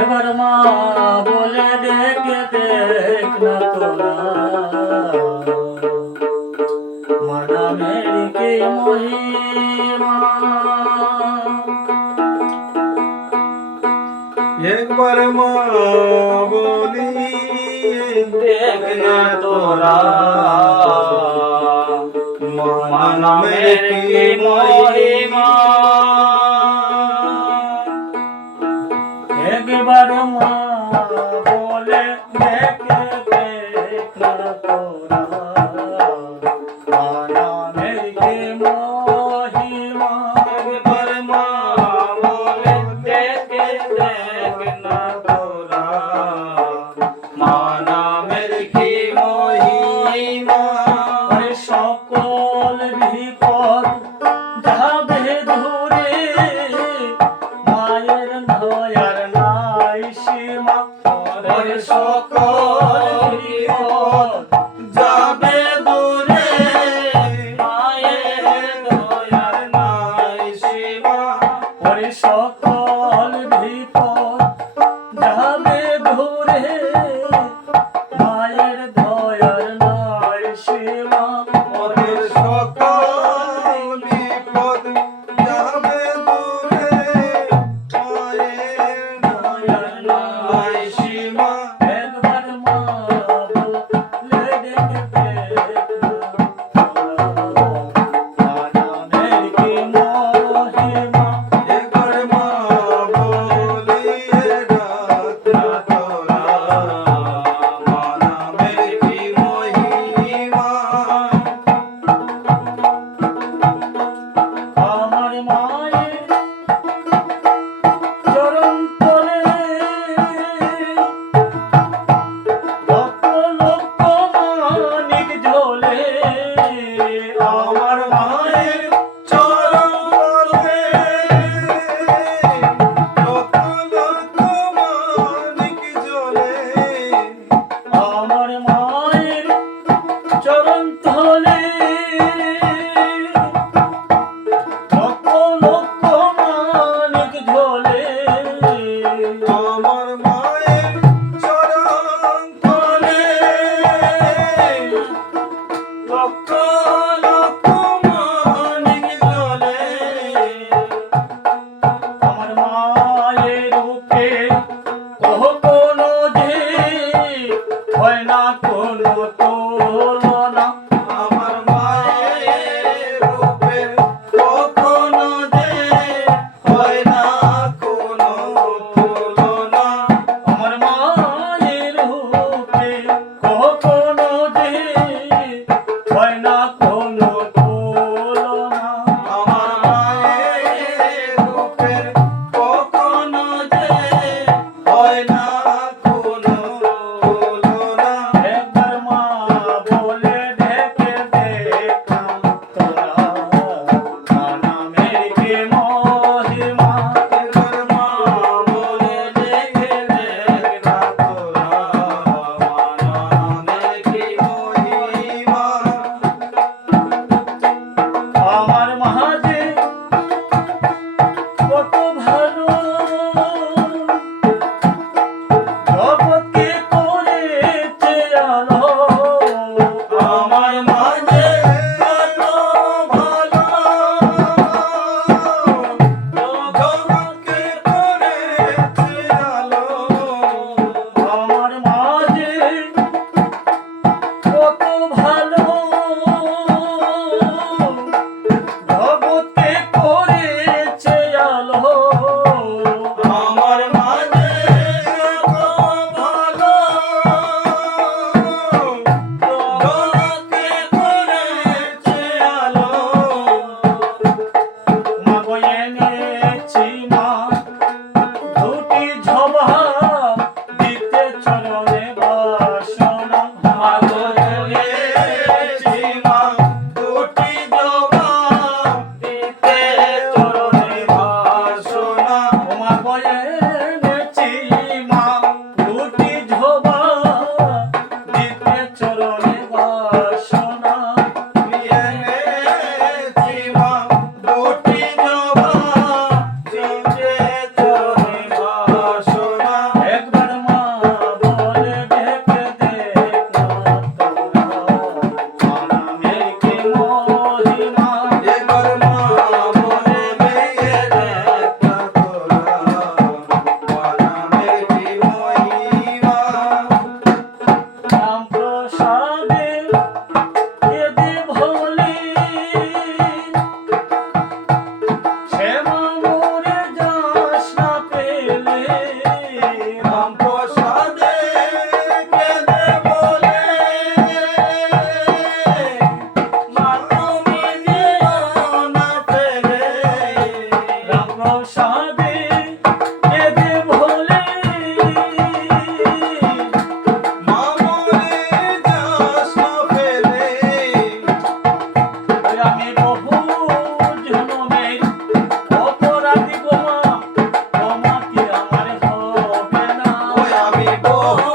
এবার মা বলে ডেকে দেখ না তোরা। মানামের কি মহিমা। একবার মা বলি দেখ না তোরা। মানামের কি মহিমা একবার মা বলে দেখে দেখ না তোরা বলবি চরণ তলে Oh. 아.